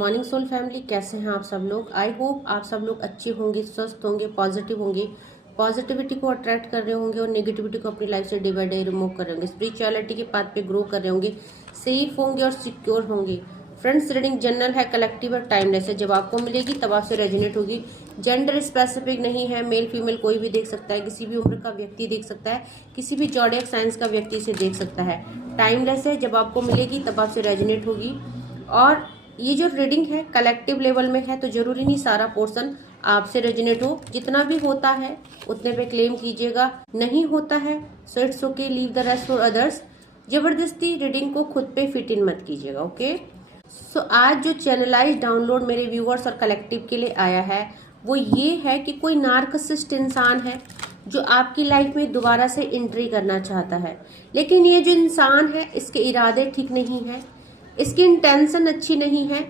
Morning soul family, कैसे हैं आप सब लोग। आई होप आप सब लोग अच्छे होंगे, स्वस्थ होंगे, पॉजिटिव होंगे, पॉजिटिविटी को अट्रैक्ट कर रहे होंगे और नेगेटिविटी को अपनी लाइफ से डे बाय डे रिमूव कर रहे होंगे, स्पिरिचुअलिटी के पाथ पे ग्रो कर रहे होंगे, सेफ होंगे और सिक्योर होंगे। फ्रेंड्स, रीडिंग जनरल है, कलेक्टिव और टाइमलेस है। जब आपको मिलेगी तब आपसे रेजोनेट होगी। जेंडर स्पेसिफिक नहीं है, मेल फीमेल कोई भी देख सकता है, किसी भी उम्र का व्यक्ति देख सकता है, किसी भी जॉडियक साइंस का व्यक्ति इसे देख सकता है। टाइमलेस है, जब आपको मिलेगी तब आपसे रेजोनेट होगी। और ये जो रीडिंग है कलेक्टिव लेवल में है, तो जरूरी नहीं सारा पोर्शन आपसे रेजोनेट हो। जितना भी होता है उतने पे क्लेम कीजिएगा, नहीं होता है so it's okay, leave the rest for others. जबरदस्ती रीडिंग को खुद पे फिट इन मत कीजिएगा, ओके। सो आज जो चैनलाइज डाउनलोड मेरे व्यूअर्स और कलेक्टिव के लिए आया है वो ये है कि कोई नार्सिसिस्ट इंसान है जो आपकी लाइफ में दोबारा से एंट्री करना चाहता है, लेकिन ये जो इंसान है इसके इरादे ठीक नहीं है, इसकी इंटेंशन अच्छी नहीं है,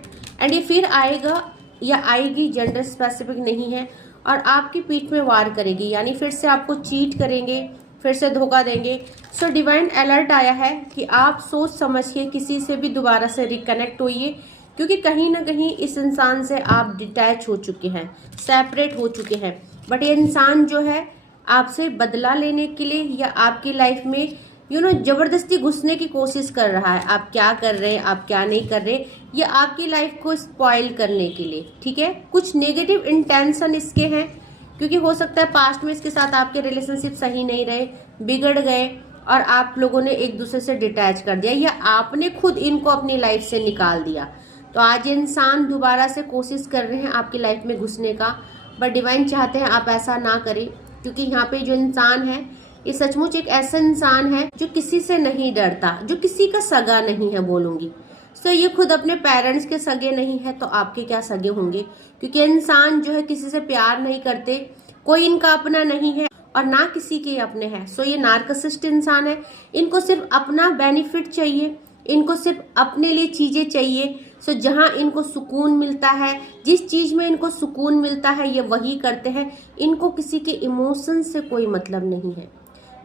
एंड ये फिर आएगा या आएगी, जेंडर स्पेसिफिक नहीं है, और आपकी पीठ में वार करेगी, यानी फिर से आपको चीट करेंगे, फिर से धोखा देंगे। सो डिवाइन अलर्ट आया है कि आप सोच समझ के किसी से भी दोबारा से रिकनेक्ट होइए, क्योंकि कहीं ना कहीं इस इंसान से आप डिटैच हो चुके हैं, सेपरेट हो चुके हैं। बट ये इंसान जो है आपसे बदला लेने के लिए या आपकी लाइफ में जबरदस्ती घुसने की कोशिश कर रहा है। आप क्या कर रहे हैं, आप क्या नहीं कर रहे, ये आपकी लाइफ को स्पॉइल करने के लिए, ठीक है। कुछ नेगेटिव इंटेंशन इसके हैं, क्योंकि हो सकता है पास्ट में इसके साथ आपके रिलेशनशिप सही नहीं रहे, बिगड़ गए और आप लोगों ने एक दूसरे से डिटैच कर दिया, या आपने खुद इनको अपनी लाइफ से निकाल दिया। तो आज ये इंसान दोबारा से कोशिश कर रहे हैं आपकी लाइफ में घुसने का, बट डिवाइन चाहते हैं आप ऐसा ना करें, क्योंकि यहाँ पे जो इंसान है ये सचमुच एक ऐसा इंसान है जो किसी से नहीं डरता, जो किसी का सगा नहीं है बोलूंगी। सो ये खुद अपने पेरेंट्स के सगे नहीं है तो आपके क्या सगे होंगे, क्योंकि इंसान जो है किसी से प्यार नहीं करते, कोई इनका अपना नहीं है और ना किसी के अपने हैं। सो ये नार्सिसिस्ट इंसान है, इनको सिर्फ अपना बेनिफिट चाहिए, इनको सिर्फ अपने लिए चीजें चाहिए। सो जहां इनको सुकून मिलता है, जिस चीज में इनको सुकून मिलता है ये वही करते हैं। इनको किसी के इमोशन से कोई मतलब नहीं है।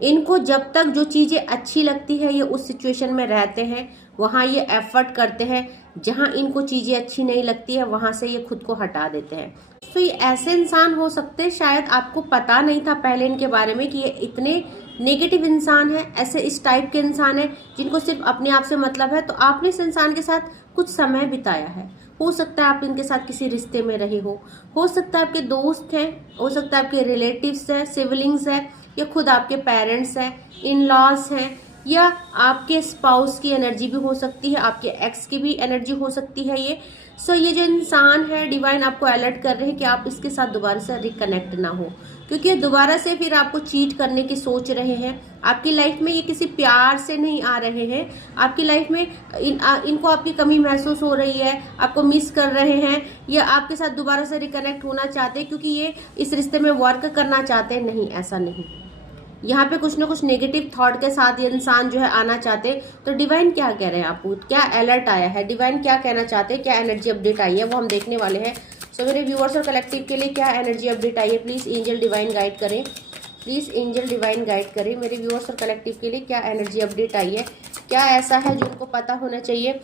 इनको जब तक जो चीजें अच्छी लगती है ये उस सिचुएशन में रहते हैं, वहां ये एफर्ट करते हैं। जहां इनको चीजें अच्छी नहीं लगती है वहां से ये खुद को हटा देते हैं। तो ये ऐसे इंसान हो सकते हैं, शायद आपको पता नहीं था पहले इनके बारे में कि ये इतने नेगेटिव इंसान है, ऐसे इस टाइप के इंसान है जिनको सिर्फ अपने आप से मतलब है। तो आपने इस इंसान के साथ कुछ समय बिताया है, हो सकता है आप इनके साथ किसी रिश्ते में रहे हो सकता है आपके दोस्त हैं, हो सकता है आपके रिलेटिव्स हैं, सिबलिंग्स हैं, या खुद आपके पेरेंट्स हैं, इन लॉज हैं, या आपके स्पाउस की एनर्जी भी हो सकती है, आपके एक्स की भी एनर्जी हो सकती है ये। सो ये जो इंसान है डिवाइन आपको अलर्ट कर रहे हैं कि आप इसके साथ दोबारा से रिकनेक्ट ना हो, क्योंकि ये दोबारा से फिर आपको चीट करने की सोच रहे हैं। आपकी लाइफ में ये किसी प्यार से नहीं आ रहे हैं, आपकी लाइफ में इनको आपकी कमी महसूस हो रही है, आपको मिस कर रहे हैं, या आपके साथ दोबारा से रिकनेक्ट होना चाहते हैं क्योंकि ये इस रिश्ते में वर्क करना चाहते हैं। नहीं, ऐसा नहीं, यहाँ पे कुछ ना कुछ नेगेटिव थॉट के साथ ये इंसान जो है आना चाहते। तो डिवाइन क्या कह रहे हैं, आपको क्या अलर्ट आया है, डिवाइन क्या कहना चाहते हैं, क्या एनर्जी अपडेट आई है वो हम देखने वाले हैं। सो मेरे व्यूअर्स और कलेक्टिव के लिए क्या एनर्जी अपडेट आई है, प्लीज एंजल डिवाइन गाइड करें, प्लीज एंजल डिवाइन गाइड करें। मेरे व्यूअर्स और कलेक्टिव के लिए क्या एनर्जी अपडेट आई है, क्या ऐसा है जो उनको पता होना चाहिए।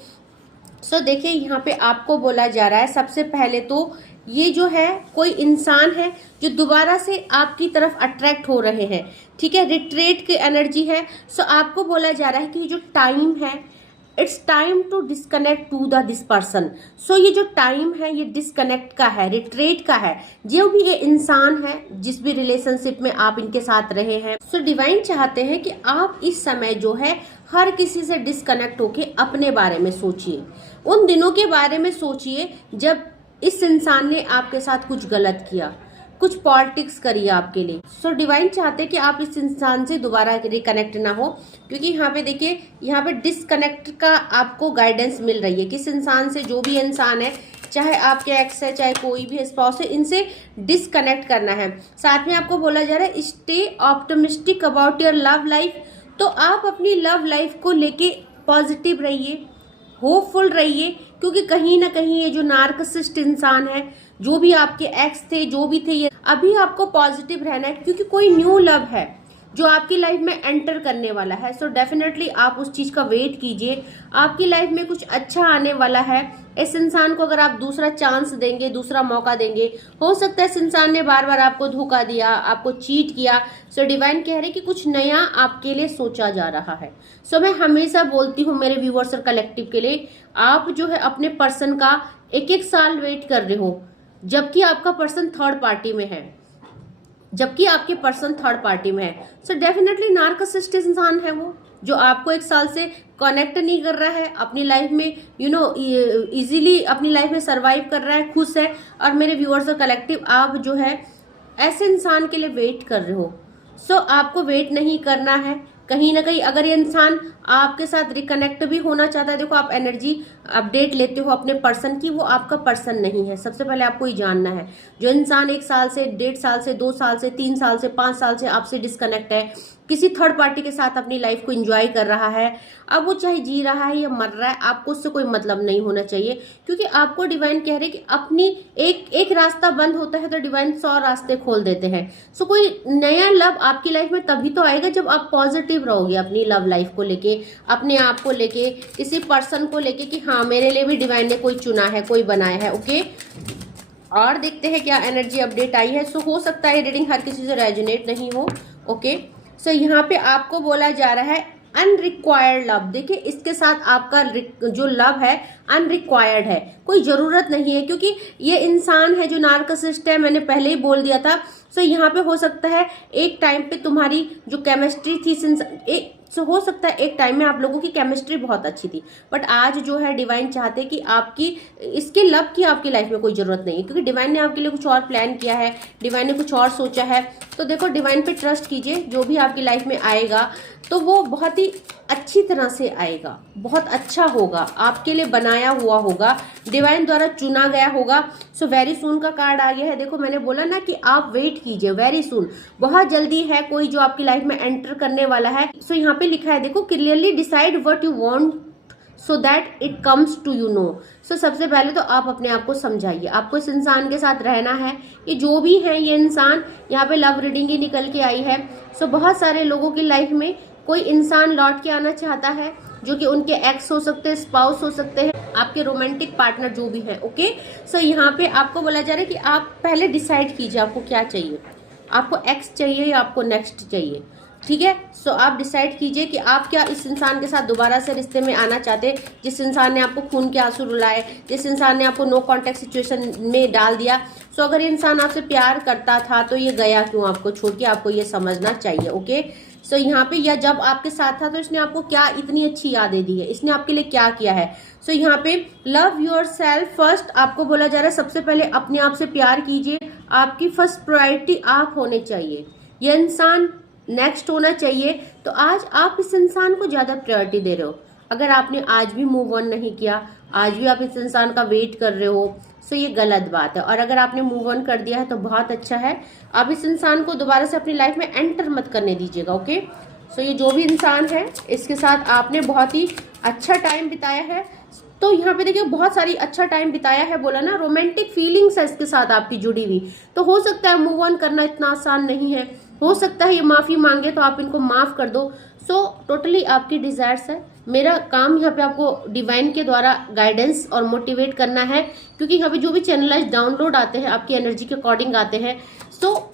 सो देखिए, यहाँ पे आपको बोला जा रहा है सबसे पहले तो ये जो है कोई इंसान है जो दोबारा से आपकी तरफ अट्रैक्ट हो रहे हैं, ठीक है, रिट्रेट की एनर्जी है। सो आपको बोला जा रहा है कि ये जो टाइम है, it's time to disconnect to this person. So ये जो टाइम है ये डिस्कनेक्ट का है, रिट्रेट का है। जो भी ये इंसान है, जिस भी रिलेशनशिप में आप इनके साथ रहे हैं, सो डिवाइन चाहते हैं कि आप इस समय जो है हर किसी से डिस्कनेक्ट होके अपने बारे में सोचिए, उन दिनों के बारे में सोचिए जब इस इंसान ने आपके साथ कुछ गलत किया, कुछ पॉलिटिक्स करी आपके लिए। सो डिवाइन चाहते हैं कि आप इस इंसान से दोबारा रिकनेक्ट ना हो, क्योंकि यहाँ पे देखिए, यहाँ पे डिस्कनेक्ट का आपको गाइडेंस मिल रही है। किस इंसान से, जो भी इंसान है, चाहे आपके एक्स है, चाहे कोई भी स्पाउस है, इनसे डिस्कनेक्ट करना है। साथ में आपको बोला जा रहा है stay optimistic about your love life. तो आप अपनी लव लाइफ को लेके पॉजिटिव रहिए, होपफुल रहिए, क्योंकि कहीं ना कहीं ये जो नार्सिसिस्ट इंसान है, जो भी आपके एक्स थे, जो भी थे, ये अभी आपको पॉजिटिव रहना है, क्योंकि कोई न्यू लव है, जो आपकी लाइफ में एंटर करने वाला है। सो डेफिनेटली आप उस चीज का वेट कीजिए, आपकी लाइफ में कुछ अच्छा आने वाला है। इस इंसान को अगर आप दूसरा चांस देंगे, दूसरा मौका देंगे, हो सकता है इस इंसान ने बार बार आपको धोखा दिया, आपको चीट किया। सो डिवाइन कह रहे कि कुछ नया आपके लिए सोचा जा रहा है। सो मैं हमेशा बोलती हूँ मेरे व्यूअर्स और कलेक्टिव के लिए, आप जो है अपने पर्सन का एक एक साल वेट कर रहे हो, जबकि आपका पर्सन थर्ड पार्टी में है, जबकि आपके पर्सन थर्ड पार्टी में है। सो डेफिनेटली नार्सिसिस्ट इंसान है वो, जो आपको एक साल से कनेक्ट नहीं कर रहा है, अपनी लाइफ में इजीली अपनी लाइफ में सरवाइव कर रहा है, खुश है। और मेरे व्यूअर्स और कलेक्टिव, आप जो है ऐसे इंसान के लिए वेट कर रहे हो। सो आपको वेट नहीं करना है। कहीं ना कहीं अगर ये इंसान आपके साथ रिकनेक्ट भी होना चाहता है, देखो आप एनर्जी अपडेट लेते हो अपने पर्सन की, वो आपका पर्सन नहीं है। सबसे पहले आपको ये जानना है, जो इंसान 1 साल से, 1.5 साल से, 2 साल से, 3 साल से, 5 साल से आपसे डिस्कनेक्ट है, किसी थर्ड पार्टी के साथ अपनी लाइफ को एंजॉय कर रहा है, अब वो चाहे जी रहा है या मर रहा है, आपको उससे कोई मतलब नहीं होना चाहिए। क्योंकि आपको डिवाइन कह रहे कि अपनी एक रास्ता बंद होता है तो डिवाइन 100 रास्ते खोल देते हैं। सो कोई नया लव आपकी लाइफ में तभी तो आएगा जब आप पॉजिटिव रहोगे अपनी लव लाइफ को लेके, अपने आप को लेके, किसी पर्सन को लेके कि हाँ मेरे लिए भी डिवाइन ने कोई चुना है, कोई बनाया है। ओके, और देखते हैं क्या एनर्जी अपडेट आई है। सो हो सकता है रीडिंग हर किसी से रेजोनेट नहीं हो। ओके, सो यहाँ पे आपको बोला जा रहा है अनरिक्वायर्ड लव। देखिए इसके साथ आपका जो लव है अनरिक्वायर्ड है, कोई जरूरत नहीं है, क्योंकि ये इंसान है जो नार्सिसिस्ट है, मैंने पहले ही बोल दिया था। सो यहाँ पे हो सकता है एक टाइम पे तुम्हारी जो केमिस्ट्री थी, सो हो सकता है एक टाइम में आप लोगों की केमिस्ट्री बहुत अच्छी थी, बट आज जो है डिवाइन चाहते कि आपकी इसके लव की आपकी लाइफ में कोई जरूरत नहीं है, क्योंकि डिवाइन ने आपके लिए कुछ और प्लान किया है, डिवाइन ने कुछ और सोचा है। तो देखो डिवाइन पे ट्रस्ट कीजिए, जो भी आपकी लाइफ में आएगा तो वो बहुत ही अच्छी तरह से आएगा, बहुत अच्छा होगा, आपके लिए बनाया हुआ होगा, डिवाइन द्वारा चुना गया होगा। सो वेरी सून का कार्ड आ गया है। देखो मैंने बोला ना कि आप वेट कीजिए, वेरी सून, बहुत जल्दी है कोई जो आपकी लाइफ में एंटर करने वाला है। सो यहाँ पे लिखा है, देखो clearly decide what you want so that it comes to you know. So सबसे पहले तो आप अपने आप को समझाइए, आपको इस इंसान के साथ रहना है। ये जो भी है ये इंसान, यहाँ पे लव रीडिंग ही निकल के आई है। सो बहुत सारे लोगों की लाइफ में कोई इंसान लौट के आना चाहता है, जो कि उनके एक्स हो सकते हैं, स्पाउस हो सकते हैं, आपके रोमांटिक पार्टनर जो भी है। ओके, सो यहाँ पे आपको बोला जा रहा है कि आप पहले डिसाइड कीजिए आपको क्या चाहिए, आपको एक्स चाहिए या आपको नेक्स्ट चाहिए। ठीक है, सो आप डिसाइड कीजिए कि आप क्या इस इंसान के साथ दोबारा से रिश्ते में आना चाहते हैं, जिस इंसान ने आपको खून के आंसू रुलाए, जिस इंसान ने आपको नो कॉन्टेक्ट सिचुएशन में डाल दिया। सो अगर ये इंसान आपसे प्यार करता था तो ये गया क्यों आपको छोड़ के, आपको ये समझना चाहिए। ओके, सो यहाँ पे या जब आपके साथ था तो इसने आपको क्या इतनी अच्छी यादें दी है, इसने आपके लिए क्या किया है। सो यहाँ पे लव योर सेल्फ फर्स्ट आपको बोला जा रहा है, सबसे पहले अपने आप से प्यार कीजिए, आपकी फर्स्ट प्रायोरिटी आप होने चाहिए, ये इंसान नेक्स्ट होना चाहिए। तो आज आप इस इंसान को ज्यादा प्रायोरिटी दे रहे हो। अगर आपने आज भी मूव ऑन नहीं किया, आज भी आप इस इंसान का वेट कर रहे हो, सो ये गलत बात है। और अगर आपने मूव ऑन कर दिया है तो बहुत अच्छा है। आप इस इंसान को दोबारा से अपनी लाइफ में एंटर मत करने दीजिएगा। ओके, सो ये जो भी इंसान है इसके साथ आपने बहुत ही अच्छा टाइम बिताया है। तो यहाँ पे देखिए बहुत सारी अच्छा टाइम बिताया है, बोला ना, रोमांटिक फीलिंग्स है इसके साथ आपकी जुड़ी हुई। तो हो सकता है मूव ऑन करना इतना आसान नहीं है, हो सकता है ये माफी मांगे तो आप इनको माफ कर दो। सो टोटली आपकी डिजायर्स है। मेरा काम यहाँ पे आपको डिवाइन के द्वारा गाइडेंस और मोटिवेट करना है, क्योंकि यहाँ पे जो भी चैनलाइज डाउनलोड आते हैं आपकी एनर्जी के अकॉर्डिंग आते हैं। सो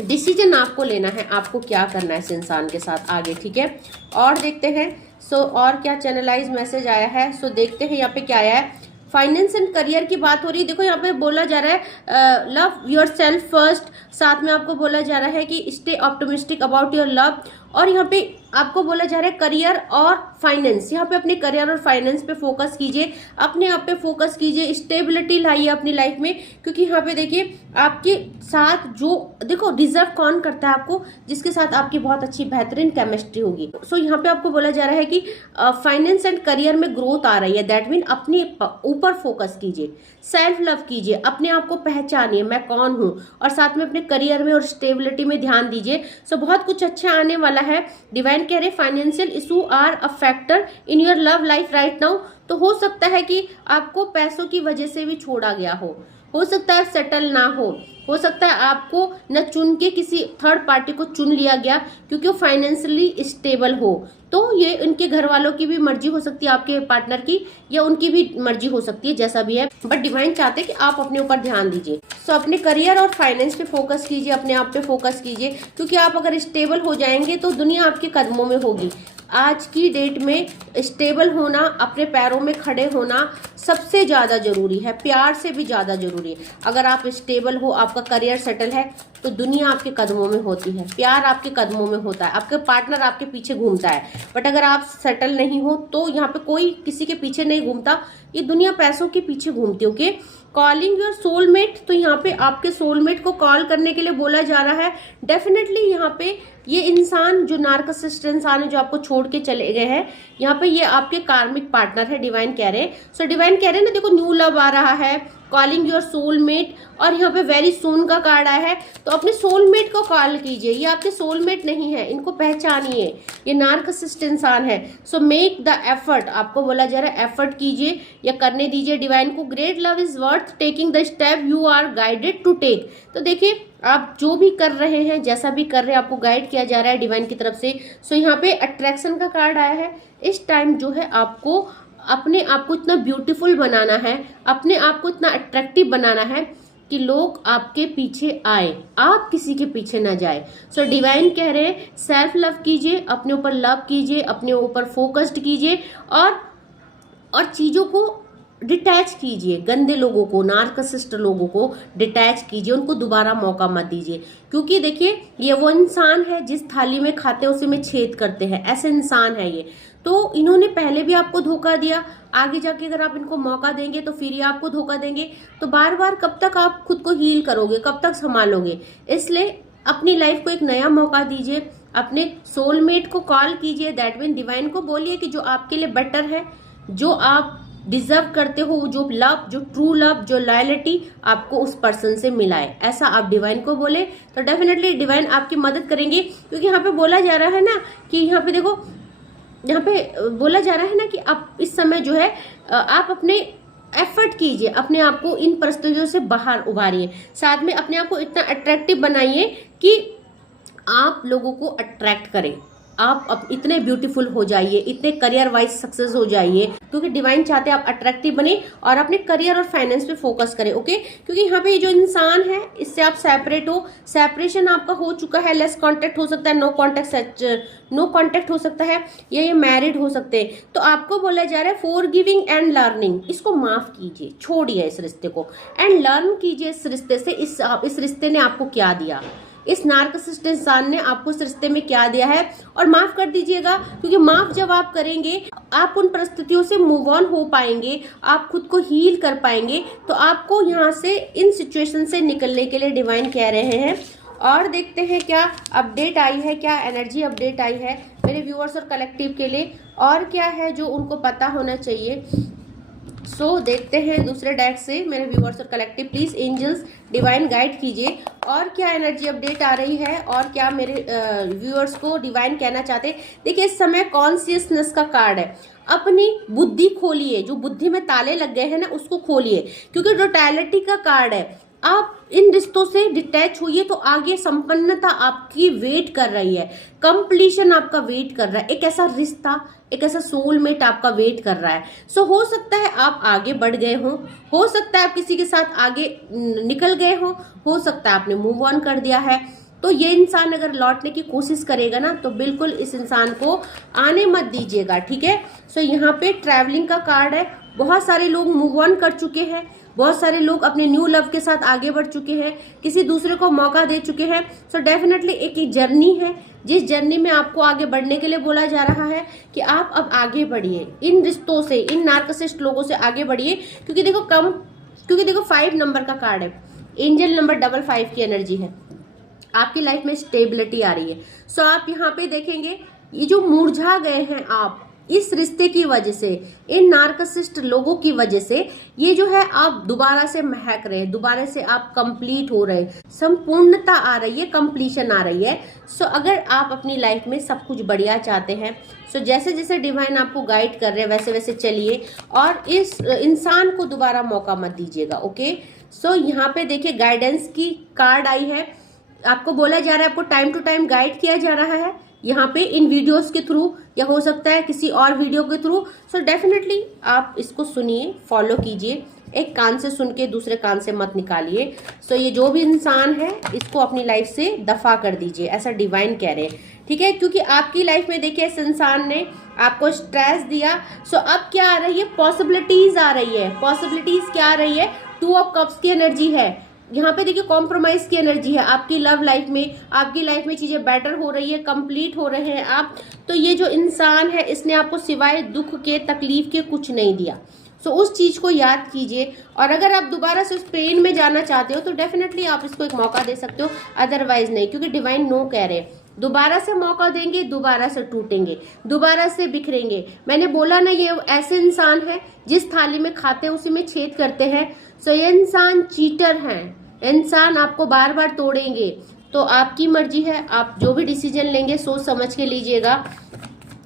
डिसीजन आपको लेना है, आपको क्या करना है इस इंसान के साथ आगे। ठीक है, और देखते हैं सो और क्या चैनलाइज मैसेज आया है। सो देखते हैं यहाँ पे क्या आया है। फाइनेंस एंड करियर की बात हो रही है। देखो यहाँ पे बोला जा रहा है लव योर सेल्फ फर्स्ट, साथ में आपको बोला जा रहा है कि stay optimistic about your love, और यहाँ पे आपको बोला जा रहा है करियर और फाइनेंस। यहाँ पे अपने करियर और फाइनेंस पे फोकस कीजिए, अपने आप पे फोकस कीजिए, स्टेबिलिटी लाइए अपनी लाइफ में। क्योंकि यहाँ पे देखिए आपके साथ जो, देखो डिजर्व कौन करता है आपको, जिसके साथ आपकी बहुत अच्छी बेहतरीन केमिस्ट्री होगी। सो यहाँ पे आपको बोला जा रहा है कि फाइनेंस एंड करियर में ग्रोथ आ रही है, दैट मीन अपने ऊपर फोकस कीजिए, सेल्फ लव कीजिए, अपने आप को पहचानिए मैं कौन हूँ, और साथ में अपने करियर में और स्टेबिलिटी में ध्यान दीजिए। सो बहुत कुछ अच्छा आने वाला है। डिवाइन कह रहे financial issue are a factor in your love life right now. तो हो सकता है कि आपको पैसों की वजह से भी छोड़ा गया हो सकता है सेटल ना हो हो सकता है आपको न चुन के किसी थर्ड पार्टी को चुन लिया गया क्योंकि वो फाइनेंशियली स्टेबल हो, तो ये उनके घर वालों की भी मर्जी हो सकती है आपके पार्टनर की, या उनकी भी मर्जी हो सकती है, जैसा भी है। बट डिवाइन चाहते हैं कि आप अपने ऊपर ध्यान दीजिए। सो अपने करियर और फाइनेंस पे फोकस कीजिए, अपने आप पे फोकस कीजिए, क्योंकि आप अगर स्टेबल हो जाएंगे तो दुनिया आपके कदमों में होगी। आज की डेट में स्टेबल होना, अपने पैरों में खड़े होना सबसे ज़्यादा जरूरी है, प्यार से भी ज़्यादा जरूरी है। अगर आप स्टेबल हो, आपका करियर सेटल है, तो दुनिया आपके कदमों में होती है, प्यार आपके कदमों में होता है, आपके पार्टनर आपके पीछे घूमता है। बट अगर आप सेटल नहीं हो तो यहाँ पे कोई किसी के पीछे नहीं घूमता, ये दुनिया पैसों के पीछे घूमती है। ओके, कॉलिंग योर सोलमेट, तो यहाँ पे आपके सोलमेट को कॉल करने के लिए बोला जा रहा है। डेफिनेटली यहाँ पे ये इंसान जो नार्सिसिस्ट इंसान है, जो आपको छोड़ के चले गए हैं, यहाँ पे ये आपके कार्मिक पार्टनर है, डिवाइन कह रहे हैं। सो डिवाइन कह रहे हैं ना, देखो न्यू लव आ रहा है, कॉलिंग योर सोलमेट, और यहाँ पे वेरी सून का कार्ड आया है। तो अपने सोलमेट को कॉल कीजिए, ये आपके सोलमेट नहीं है, इनको पहचानिए, ये नार्सिसिस्ट इंसान है। सो मेक द एफर्ट, आपको बोला जा रहा है एफर्ट कीजिए या करने दीजिए डिवाइन को। Great love is worth taking the step you are guided to take. तो देखिए आप जो भी कर रहे हैं, जैसा भी कर रहे हैं, आपको गाइड किया जा रहा है डिवाइन की तरफ से। सो यहाँ पे अट्रैक्शन का कार्ड आया है। इस टाइम जो है आपको अपने आप को इतना ब्यूटीफुल बनाना है, अपने आप को इतना अट्रैक्टिव बनाना है कि लोग आपके पीछे आए, आप किसी के पीछे ना जाए। सो डिवाइन कह रहे हैं सेल्फ लव कीजिए, अपने ऊपर लव कीजिए, अपने ऊपर फोकस्ड कीजिए, और चीजों को डिटैच कीजिए। गंदे लोगों को, नार्सिसिस्ट लोगों को डिटैच कीजिए, उनको दोबारा मौका मत दीजिए। क्योंकि देखिए ये वो इंसान है जिस थाली में खाते हैं उसी में छेद करते हैं, ऐसे इंसान है ये। तो इन्होंने पहले भी आपको धोखा दिया, आगे जाके अगर आप इनको मौका देंगे तो फिर ये आपको धोखा देंगे। तो बार बार कब तक आप खुद को हील करोगे, कब तक संभालोगे? इसलिए अपनी लाइफ को एक नया मौका दीजिए, अपने सोलमेट को कॉल कीजिए, दैट मीन डिवाइन को बोलिए कि जो आपके लिए बेटर है, जो आप डिजर्व करते हो, जो लव, जो ट्रू लव, जो लॉयलिटी आपको उस पर्सन से मिलाए, ऐसा आप डिवाइन को बोले तो डेफिनेटली डिवाइन आपकी मदद करेंगे। क्योंकि यहाँ पे बोला जा रहा है ना कि यहाँ पे देखो, यहाँ पे बोला जा रहा है ना कि आप इस समय जो है आप अपने एफर्ट कीजिए, अपने आप को इन परिस्थितियों से बाहर उभारिए, साथ में अपने आप को इतना अट्रैक्टिव बनाइए कि आप लोगों को अट्रैक्ट करें, आप अब इतने ब्यूटीफुल हो जाइए, इतने करियर वाइज सक्सेस हो जाइए। क्योंकि डिवाइन चाहते हैं आप अट्रैक्टिव बने और अपने करियर और फाइनेंस पे फोकस करें। ओके, क्योंकि यहाँ पे ये जो इंसान है इससे आप सेपरेट हो, सेपरेशन आपका हो चुका है, लेस कांटेक्ट हो सकता है, नो कांटेक्ट हो सकता है, या ये मैरिड हो सकते हैं। तो आपको बोला जा रहा है फॉरगिविंग एंड लर्निंग, इसको माफ कीजिए, छोड़िए इस रिश्ते को, एंड लर्न कीजिए इस रिश्ते से। इस रिश्ते ने आपको क्या दिया, इस नार्सिसिस्ट इंसान ने आपको इस रिश्ते में क्या दिया है, और माफ कर दीजिएगा। क्योंकि माफ जब आप करेंगे आप उन परिस्थितियों से मूव ऑन हो पाएंगे, आप खुद को हील कर पाएंगे। तो आपको यहाँ से इन सिचुएशन से निकलने के लिए डिवाइन कह रहे हैं। और देखते हैं क्या अपडेट आई है, क्या एनर्जी अपडेट आई है मेरे व्यूअर्स और कलेक्टिव के लिए, और क्या है जो उनको पता होना चाहिए। सो देखते हैं दूसरे डेक से मेरे व्यूअर्स और collective, please angels divine guide कीजिए और क्या एनर्जी अपडेट आ रही है, और क्या मेरे व्यूअर्स को डिवाइन कहना चाहते हैं। देखिए इस समय कॉन्शियसनेस का कार्ड है, अपनी बुद्धि खोलिए, जो बुद्धि में ताले लग गए हैं ना उसको खोलिए। क्योंकि टोटैलिटी का कार्ड है, आप इन रिश्तों से डिटैच हुई तो आगे संपन्नता आपकी वेट कर रही है, कंप्लीशन आपका वेट कर रहा है, एक ऐसा रिश्ता, एक ऐसा सोलमेट आपका वेट कर रहा है। सो हो सकता है आप आगे बढ़ गए हो सकता है आप किसी के साथ आगे निकल गए हो सकता है आपने मूव ऑन कर दिया है। तो ये इंसान अगर लौटने की कोशिश करेगा ना तो बिल्कुल इस इंसान को आने मत दीजिएगा, ठीक है। सो यहाँ पे ट्रैवलिंग का कार्ड है, बहुत सारे लोग मूव ऑन कर चुके हैं, बहुत सारे लोग अपने न्यू लव के साथ आगे बढ़ चुके हैं, किसी दूसरे को मौका दे चुके हैं। सो डेफिनेटली एक जर्नी है, जिस जर्नी में आपको आगे बढ़ने के लिए बोला जा रहा है कि आप अब आगे बढ़िए, इन रिश्तों से, इन नार्सिसिस्ट लोगों से आगे बढ़िए। क्योंकि देखो 5 नंबर का कार्ड है, एंजल नंबर 55 की एनर्जी है, आपकी लाइफ में स्टेबिलिटी आ रही है। सो आप यहाँ पे देखेंगे ये जो मुरझा गए हैं आप, इस रिश्ते की वजह से, इन नार्कसिस्ट लोगों की वजह से ये जो है आप दोबारा से महक रहे हैं, दोबारा से आप कंप्लीट हो रहे हैं, संपूर्णता आ रही है, कंप्लीशन आ रही है। सो अगर आप अपनी लाइफ में सब कुछ बढ़िया चाहते हैं, सो जैसे जैसे डिवाइन आपको गाइड कर रहे हैं वैसे वैसे चलिए और इस इंसान को दोबारा मौका मत दीजिएगा। ओके, सो यहाँ पे देखिए गाइडेंस की कार्ड आई है, आपको बोला जा रहा है आपको टाइम टू टाइम गाइड किया जा रहा है यहाँ पे इन वीडियोस के थ्रू, या हो सकता है किसी और वीडियो के थ्रू। सो डेफिनेटली आप इसको सुनिए, फॉलो कीजिए, एक कान से सुन के दूसरे कान से मत निकालिए। सो ये जो भी इंसान है इसको अपनी लाइफ से दफा कर दीजिए, ऐसा डिवाइन कह रहे हैं, ठीक है। क्योंकि आपकी लाइफ में देखिए इस इंसान ने आपको स्ट्रेस दिया। सो अब क्या आ रही है, पॉसिबिलिटीज आ रही है। पॉसिबिलिटीज क्या आ रही है, 2 ऑफ कप्स की एनर्जी है यहाँ पे, देखिए कॉम्प्रोमाइज की एनर्जी है आपकी लव लाइफ में। आपकी लाइफ में चीजें बेटर हो रही है, कंप्लीट हो रहे हैं आप। तो ये जो इंसान है इसने आपको सिवाय दुख के, तकलीफ के कुछ नहीं दिया। सो उस चीज को याद कीजिए, और अगर आप दोबारा से उस पेन में जाना चाहते हो तो डेफिनेटली आप इसको एक मौका दे सकते हो, अदरवाइज नहीं, क्योंकि डिवाइन नो कह रहे हैं। दोबारा से मौका देंगे, दोबारा से टूटेंगे, दोबारा से बिखरेंगे। मैंने बोला ना, ये ऐसे इंसान है जिस थाली में खाते हैं उसी में छेद करते हैं। सो ये इंसान चीटर हैं, इंसान आपको बार बार तोड़ेंगे। तो आपकी मर्जी है, आप जो भी डिसीजन लेंगे सोच समझ के लीजिएगा,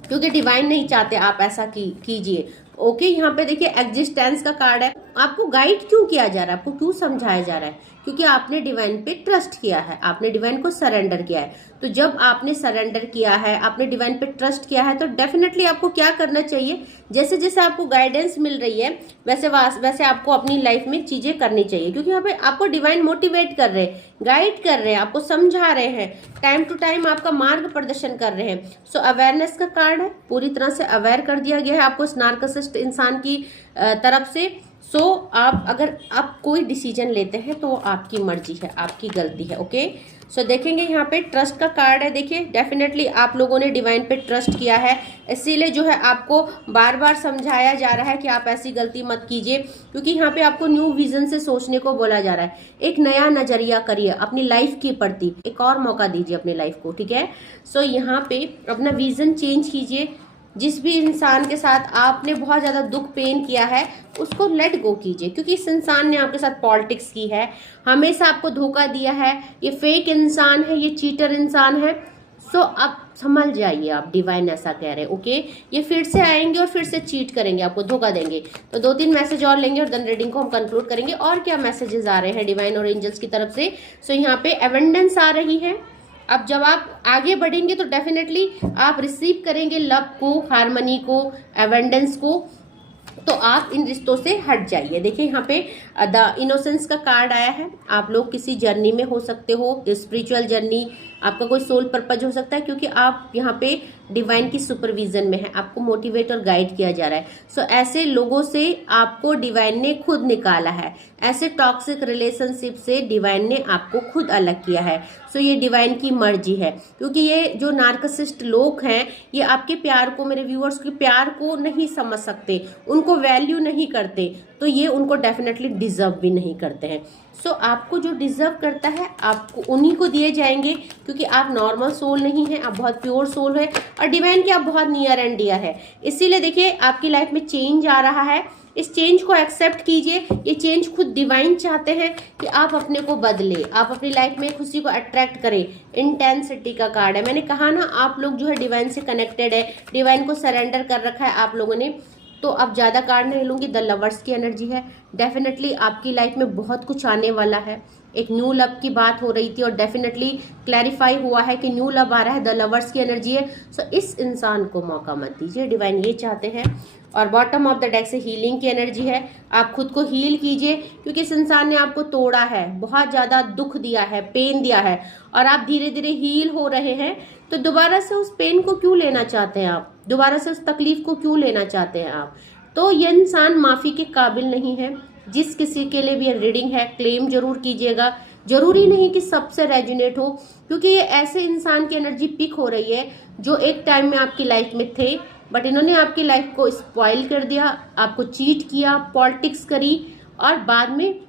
क्योंकि डिवाइन नहीं चाहते आप ऐसा कीजिए। ओके, यहाँ पे देखिए एग्जिस्टेंस का कार्ड है। आपको गाइड क्यों किया जा रहा है, आपको क्यों समझाया जा रहा है, क्योंकि आपने डिवाइन पे ट्रस्ट किया है, आपने डिवाइन को सरेंडर किया है। तो जब आपने सरेंडर किया है, आपने डिवाइन पे ट्रस्ट किया है, तो डेफिनेटली आपको क्या करना चाहिए, जैसे जैसे आपको गाइडेंस मिल रही है वैसे वैसे आपको अपनी लाइफ में चीजें करनी चाहिए। क्योंकि यहाँ पे आपको डिवाइन मोटिवेट कर रहे हैं, गाइड कर रहे हैं, आपको समझा रहे हैं, टाइम टू टाइम आपका मार्ग प्रदर्शन कर रहे हैं। सो अवेयरनेस का कार्ड है, पूरी तरह से अवेयर कर दिया गया है आपको इस नार्कसिस्ट इंसान की तरफ से। सो आप अगर आप कोई डिसीजन लेते हैं तो वो आपकी मर्जी है, आपकी गलती है। ओके, सो देखेंगे यहाँ पे ट्रस्ट का कार्ड है। देखिए डेफिनेटली आप लोगों ने डिवाइन पे ट्रस्ट किया है, इसीलिए जो है आपको बार बार समझाया जा रहा है कि आप ऐसी गलती मत कीजिए। क्योंकि यहाँ पे आपको न्यू विजन से सोचने को बोला जा रहा है, एक नया नजरिया करिए अपनी लाइफ के प्रति, एक और मौका दीजिए अपनी लाइफ को, ठीक है। सो यहाँ पे अपना विजन चेंज कीजिए। जिस भी इंसान के साथ आपने बहुत ज़्यादा दुख पेन किया है उसको लेट गो कीजिए, क्योंकि इस इंसान ने आपके साथ पॉलिटिक्स की है, हमेशा आपको धोखा दिया है, ये फेक इंसान है, ये चीटर इंसान है। सो अब संभल जाइए आप, डिवाइन ऐसा कह रहे हैं। ओके, ये फिर से आएंगे और फिर से चीट करेंगे, आपको धोखा देंगे। तो 2-3 मैसेज और लेंगे और देन रीडिंग को हम कंक्लूड करेंगे। और क्या मैसेजेस आ रहे हैं डिवाइन और एंजल्स की तरफ से। सो यहाँ पे एवेंडेंस आ रही है। अब जब आप आगे बढ़ेंगे तो डेफिनेटली आप रिसीव करेंगे लव को, हार्मनी को, एवेंडेंस को। तो आप इन रिश्तों से हट जाइए। देखिए यहाँ पे द इनोसेंस का कार्ड आया है। आप लोग किसी जर्नी में हो सकते हो, स्पिरिचुअल जर्नी, आपका कोई सोल पर्पज हो सकता है, क्योंकि आप यहाँ पे डिवाइन की सुपरविजन में है, आपको मोटिवेट और गाइड किया जा रहा है। सो ऐसे लोगों से आपको डिवाइन ने खुद निकाला है, ऐसे टॉक्सिक रिलेशनशिप से डिवाइन ने आपको खुद अलग किया है। सो ये डिवाइन की मर्जी है, क्योंकि ये जो नार्कसिस्ट लोग हैं ये आपके प्यार को, मेरे व्यूअर्स के प्यार को नहीं समझ सकते, उनको वैल्यू नहीं करते, तो ये उनको डेफिनेटली डिजर्व भी नहीं करते हैं। सो आपको जो डिजर्व करता है आपको उन्हीं को दिए जाएंगे, क्योंकि आप नॉर्मल सोल नहीं है, आप बहुत प्योर सोल है और डिवाइन की आप बहुत नियर एंड डियर है। इसीलिए देखिए आपकी लाइफ में चेंज आ रहा है, इस चेंज को एक्सेप्ट कीजिए। ये चेंज खुद डिवाइन चाहते हैं कि आप अपने को बदले, आप अपनी लाइफ में खुशी को अट्रैक्ट करें। इंटेंसिटी का कार्ड है, मैंने कहा ना आप लोग जो है डिवाइन से कनेक्टेड है, डिवाइन को सरेंडर कर रखा है आप लोगों ने। तो अब ज़्यादा कार्ड नहीं लूँगी, द लवर्स की एनर्जी है। डेफिनेटली आपकी लाइफ में बहुत कुछ आने वाला है, एक न्यू लव की बात हो रही थी और डेफिनेटली क्लैरिफाई हुआ है कि न्यू लव आ रहा है, द लवर्स की एनर्जी है। सो इस इंसान को मौका मत दीजिए, डिवाइन ये चाहते हैं। और बॉटम ऑफ द डेक से हीलिंग की एनर्जी है, आप खुद को हील कीजिए, क्योंकि इस इंसान ने आपको तोड़ा है, बहुत ज़्यादा दुख दिया है, पेन दिया है, और आप धीरे धीरे हील हो रहे हैं। तो दोबारा से उस पेन को क्यों लेना चाहते हैं आप, दोबारा से उस तकलीफ को क्यों लेना चाहते हैं आप। तो ये इंसान माफ़ी के काबिल नहीं है। जिस किसी के लिए भी रीडिंग है क्लेम जरूर कीजिएगा, जरूरी नहीं कि सबसे रेजोनेट हो, क्योंकि ये ऐसे इंसान की एनर्जी पिक हो रही है जो एक टाइम में आपकी लाइफ में थे, बट इन्होंने आपकी लाइफ को स्पॉइल कर दिया, आपको चीट किया, पॉलिटिक्स करी, और बाद में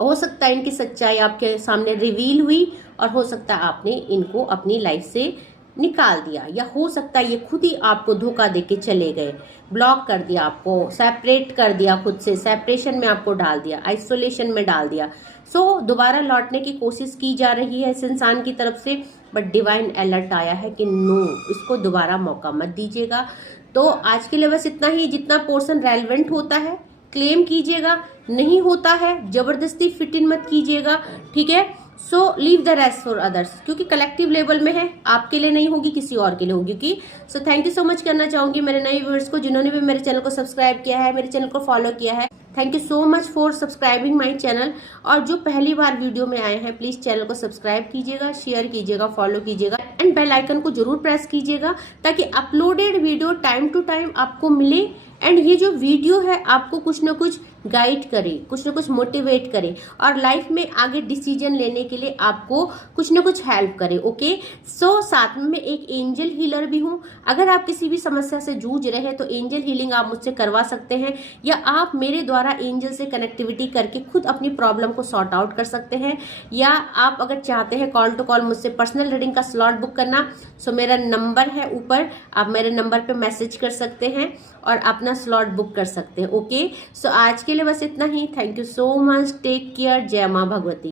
हो सकता है इनकी सच्चाई आपके सामने रिवील हुई, और हो सकता है आपने इनको अपनी लाइफ से निकाल दिया, या हो सकता है ये खुद ही आपको धोखा देके चले गए, ब्लॉक कर दिया, आपको सेपरेट कर दिया, खुद से सेपरेशन में आपको डाल दिया, आइसोलेशन में डाल दिया। सो दोबारा लौटने की कोशिश की जा रही है इस इंसान की तरफ से, बट डिवाइन अलर्ट आया है कि नो, इसको दोबारा मौका मत दीजिएगा। तो आज के लिए बस इतना ही। जितना पोर्शन रेलेवेंट होता है क्लेम कीजिएगा, नहीं होता है जबरदस्ती फिट इन मत कीजिएगा, ठीक है। So leave the rest for others, क्योंकि कलेक्टिव लेवल में है, आपके लिए नहीं होगी, किसी और के लिए होगी। क्योंकि so thank you so much करना चाहूंगी मेरे नए व्यूअर्स को, जिन्होंने भी मेरे चैनल को सब्सक्राइब किया है, मेरे चैनल को फॉलो किया है। Thank you so much for subscribing my channel. और जो पहली बार वीडियो में आए हैं, प्लीज चैनल को सब्सक्राइब कीजिएगा, शेयर कीजिएगा, फॉलो कीजिएगा एंड बेल आइकन को जरूर प्रेस कीजिएगा, ताकि uploaded video time to time आपको मिले। एंड ये जो वीडियो है आपको कुछ ना कुछ गाइड करे, कुछ ना कुछ मोटिवेट करे, और लाइफ में आगे डिसीजन लेने के लिए आपको कुछ ना कुछ हेल्प करे। ओके, सो साथ में मैं एक एंजल हीलर भी हूँ। अगर आप किसी भी समस्या से जूझ रहे हैं तो एंजल हीलिंग आप मुझसे करवा सकते हैं, या आप मेरे द्वारा एंजल से कनेक्टिविटी करके खुद अपनी प्रॉब्लम को सॉर्ट आउट कर सकते हैं। या आप अगर चाहते हैं कॉल टू कॉल मुझसे पर्सनल रीडिंग का स्लॉट बुक करना, सो मेरा नंबर है ऊपर, आप मेरे नंबर पे मैसेज कर सकते हैं और अपना स्लॉट बुक कर सकते हैं। ओके, सो आज के लिए बस इतना ही। Thank you so much, take care, जय माँ भगवती।